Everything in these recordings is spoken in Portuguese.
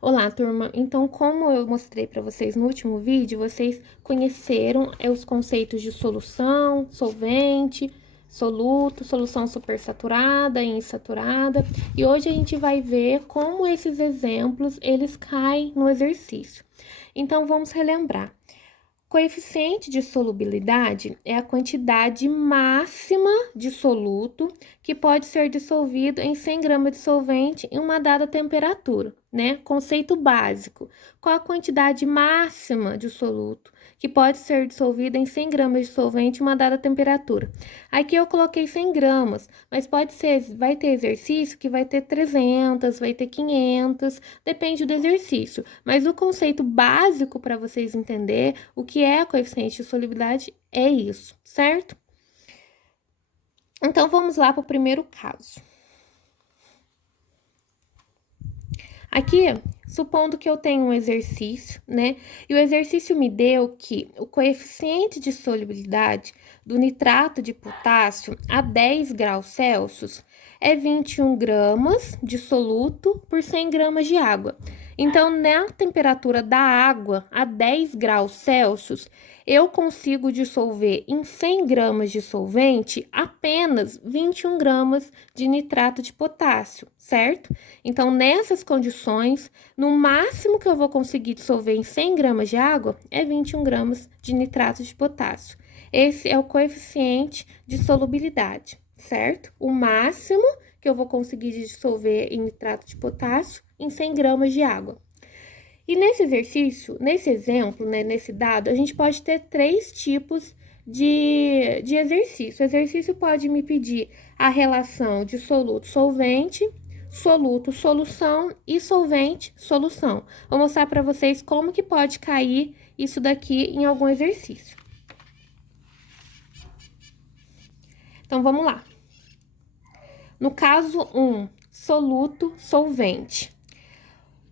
Olá, turma. Então, como eu mostrei para vocês no último vídeo, vocês conheceram os conceitos de solução, solvente, soluto, solução supersaturada e insaturada. E hoje a gente vai ver como esses exemplos, eles caem no exercício. Então, vamos relembrar. Coeficiente de solubilidade é a quantidade máxima de soluto que pode ser dissolvido em 100 gramas de solvente em uma dada temperatura, né? Conceito básico. Qual a quantidade máxima de soluto que pode ser dissolvido em 100 gramas de solvente em uma dada temperatura? Aqui eu coloquei 100 gramas, mas vai ter exercício que vai ter 300, vai ter 500, depende do exercício. Mas o conceito básico para vocês entenderem o que é coeficiente de solubilidade é isso, certo? Então, vamos lá para o primeiro caso. Aqui, supondo que eu tenho um exercício, né? E o exercício me deu que o coeficiente de solubilidade do nitrato de potássio a 10 graus Celsius é 21 gramas de soluto por 100 gramas de água. Então, na temperatura da água a 10 graus Celsius, eu consigo dissolver em 100 gramas de solvente apenas 21 gramas de nitrato de potássio, certo? Então, nessas condições, no máximo que eu vou conseguir dissolver em 100 gramas de água é 21 gramas de nitrato de potássio. Esse é o coeficiente de solubilidade, certo? O máximo que eu vou conseguir dissolver em nitrato de potássio em 100 gramas de água. E nesse exercício, nesse exemplo, né, nesse dado, a gente pode ter três tipos de exercício. O exercício pode me pedir a relação de soluto-solvente, soluto-solução e solvente-solução. Vou mostrar para vocês como que pode cair isso daqui em algum exercício. Então, vamos lá. No caso 1, soluto-solvente.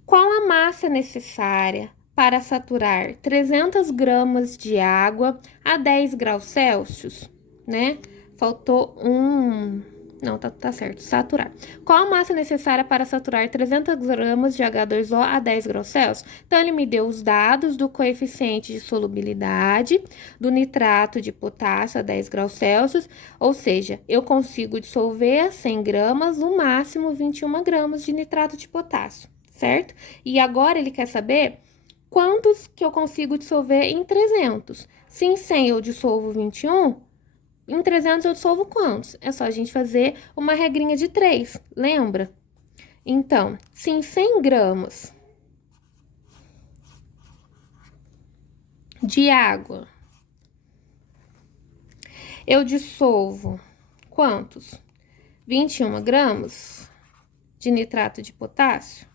Qual a massa necessária para saturar 300 gramas de água a 10 graus Celsius, né? Faltou Não, tá certo, saturar. Qual a massa necessária para saturar 300 gramas de H2O a 10 graus Celsius? Então, ele me deu os dados do coeficiente de solubilidade do nitrato de potássio a 10 graus Celsius, ou seja, eu consigo dissolver a 100 gramas, no máximo 21 gramas de nitrato de potássio, certo? E agora ele quer saber quantos que eu consigo dissolver em 300. Se em 100 eu dissolvo 21, em 300 eu dissolvo quantos? É só a gente fazer uma regrinha de 3, lembra? Então, se em 100 gramas de água eu dissolvo quantos? 21 gramas de nitrato de potássio.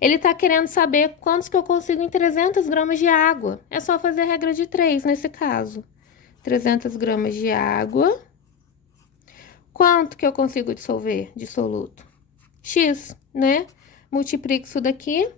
Ele tá querendo saber quantos que eu consigo em 300 gramas de água. É só fazer a regra de 3 nesse caso. 300 gramas de água. Quanto que eu consigo dissolver de soluto? X, né? Multiplica isso daqui,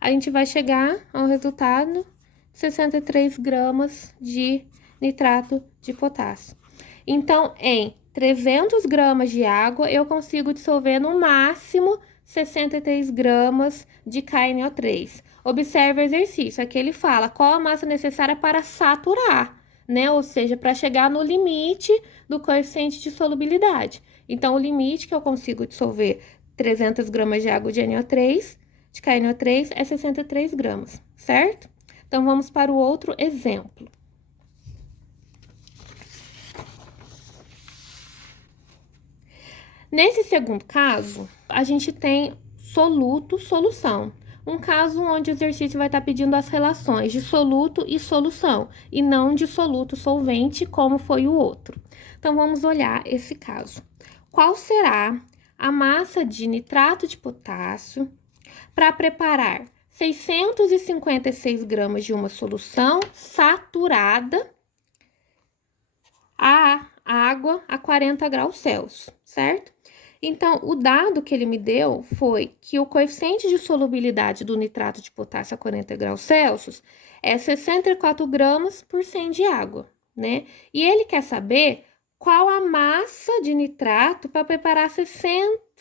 a gente vai chegar ao resultado 63 gramas de nitrato de potássio. Então, em 300 gramas de água, eu consigo dissolver no máximo 63 gramas de KNO3. Observe o exercício, aqui ele fala qual a massa necessária para saturar, né? Ou seja, para chegar no limite do coeficiente de solubilidade. Então, o limite que eu consigo dissolver 300 gramas de água de NO3, de KNO3, é 63 gramas, certo? Então, vamos para o outro exemplo. Nesse segundo caso, a gente tem soluto-solução. Um caso onde o exercício vai estar pedindo as relações de soluto e solução, e não de soluto-solvente, como foi o outro. Então, vamos olhar esse caso. Qual será a massa de nitrato de potássio para preparar 656 gramas de uma solução saturada a água a 40 graus Celsius, certo? Então, o dado que ele me deu foi que o coeficiente de solubilidade do nitrato de potássio a 40 graus Celsius é 64 gramas por 100 de água, né? E ele quer saber qual a massa de nitrato para preparar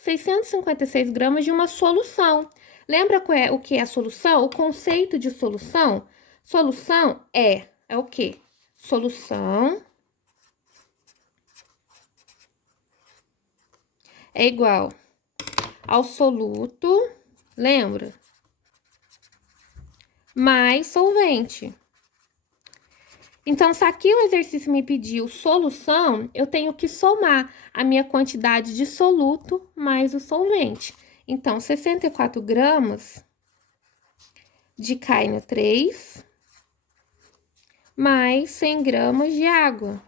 656 gramas de uma solução. Lembra o que é a solução? O conceito de solução? Solução é o quê? Solução é igual ao soluto, lembra? Mais solvente. Então, se aqui o exercício me pediu solução, eu tenho que somar a minha quantidade de soluto mais o solvente. Então, 64 gramas de KNO3 mais 100 gramas de água.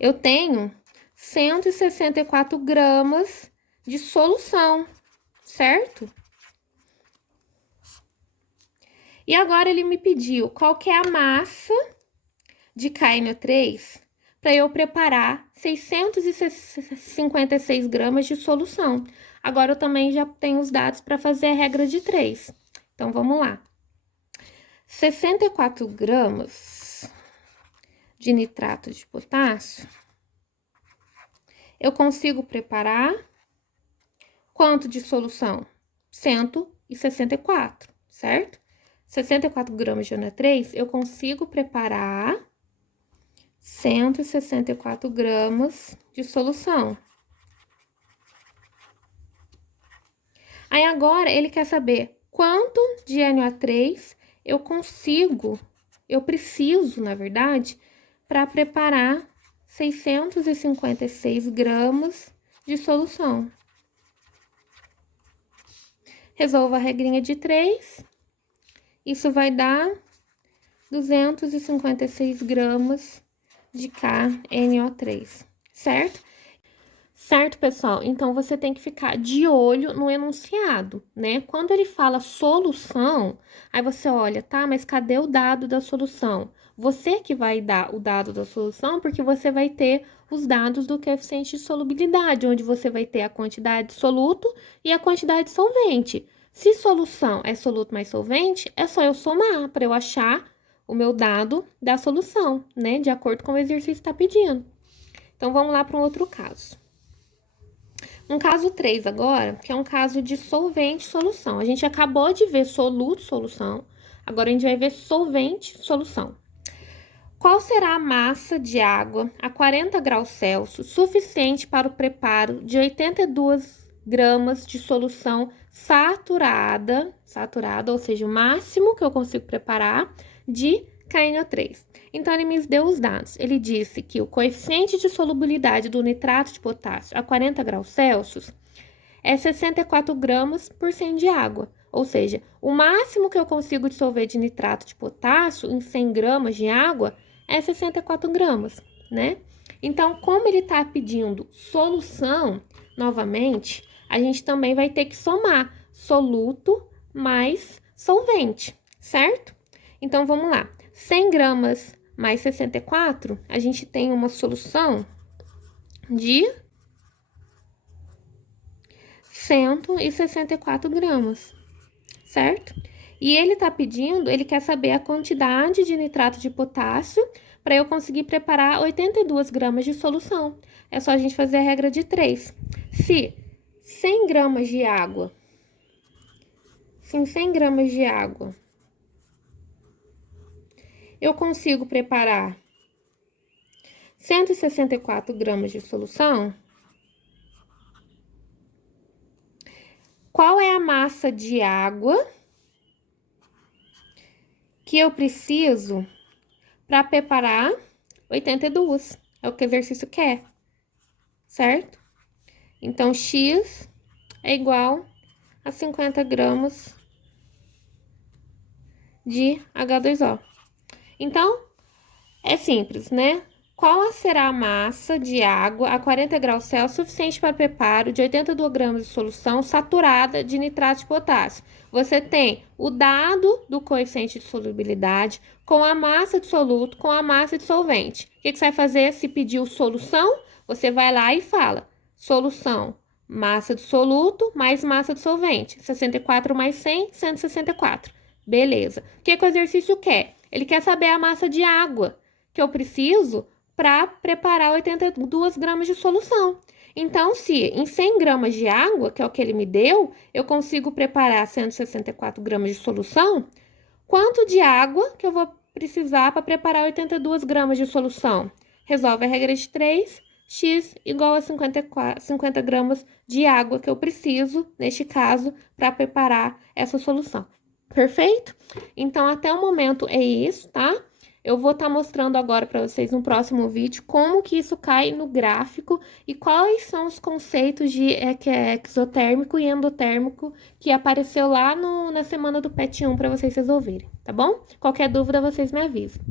Eu tenho 164 gramas de solução, certo? E agora ele me pediu qual que é a massa de KNO3 para eu preparar 656 gramas de solução. Agora eu também já tenho os dados para fazer a regra de 3. Então, vamos lá. 64 gramas de nitrato de potássio, eu consigo preparar quanto de solução? 164, certo? 64 gramas de NO3, eu consigo preparar 164 gramas de solução. Aí agora ele quer saber quanto de NO3 eu preciso, na verdade, para preparar 656 gramas de solução. Resolva a regrinha de 3. Isso vai dar 256 gramas de KNO3, certo? Certo, pessoal? Então, você tem que ficar de olho no enunciado, né? Quando ele fala solução, aí você olha, tá, mas cadê o dado da solução? Você que vai dar o dado da solução, porque você vai ter os dados do coeficiente de solubilidade, onde você vai ter a quantidade de soluto e a quantidade de solvente. Se solução é soluto mais solvente, é só eu somar para eu achar o meu dado da solução, né? De acordo com o exercício que está pedindo. Então, vamos lá para um outro caso. Um caso 3 agora, que é um caso de solvente-solução. A gente acabou de ver soluto-solução, agora a gente vai ver solvente-solução. Qual será a massa de água a 40 graus Celsius suficiente para o preparo de 82 gramas de solução saturada, ou seja, o máximo que eu consigo preparar de KNO3. Então, ele me deu os dados. Ele disse que o coeficiente de solubilidade do nitrato de potássio a 40 graus Celsius é 64 gramas por 100 de água. Ou seja, o máximo que eu consigo dissolver de nitrato de potássio em 100 gramas de água é 64 gramas, né? Então, como ele está pedindo solução, novamente, a gente também vai ter que somar soluto mais solvente, certo? Então, vamos lá. 100 gramas mais 64, a gente tem uma solução de 164 gramas, certo? E ele tá pedindo, ele quer saber a quantidade de nitrato de potássio para eu conseguir preparar 82 gramas de solução. É só a gente fazer a regra de 3. Se 100 gramas de água, eu consigo preparar 164 gramas de solução, qual é a massa de água que eu preciso para preparar 82? É o que o exercício quer, certo? Então, X é igual a 50 gramas de H2O. Então, é simples, né? Qual será a massa de água a 40 graus Celsius suficiente para preparo de 82 gramas de solução saturada de nitrato de potássio? Você tem o dado do coeficiente de solubilidade com a massa de soluto com a massa de solvente. O que você vai fazer se pediu solução? Você vai lá e fala solução, massa de soluto mais massa de solvente. 64 mais 100, 164. Beleza. O que o exercício quer? Ele quer saber a massa de água que eu preciso para preparar 82 gramas de solução. Então, se em 100 gramas de água, que é o que ele me deu, eu consigo preparar 164 gramas de solução, quanto de água que eu vou precisar para preparar 82 gramas de solução? Resolve a regra de 3, x igual a 50 gramas de água que eu preciso, neste caso, para preparar essa solução. Perfeito? Então, até o momento é isso, tá? Eu vou estar mostrando agora para vocês no próximo vídeo como que isso cai no gráfico e quais são os conceitos de exotérmico e endotérmico que apareceu lá na semana do PET 1 para vocês resolverem, tá bom? Qualquer dúvida, vocês me avisam.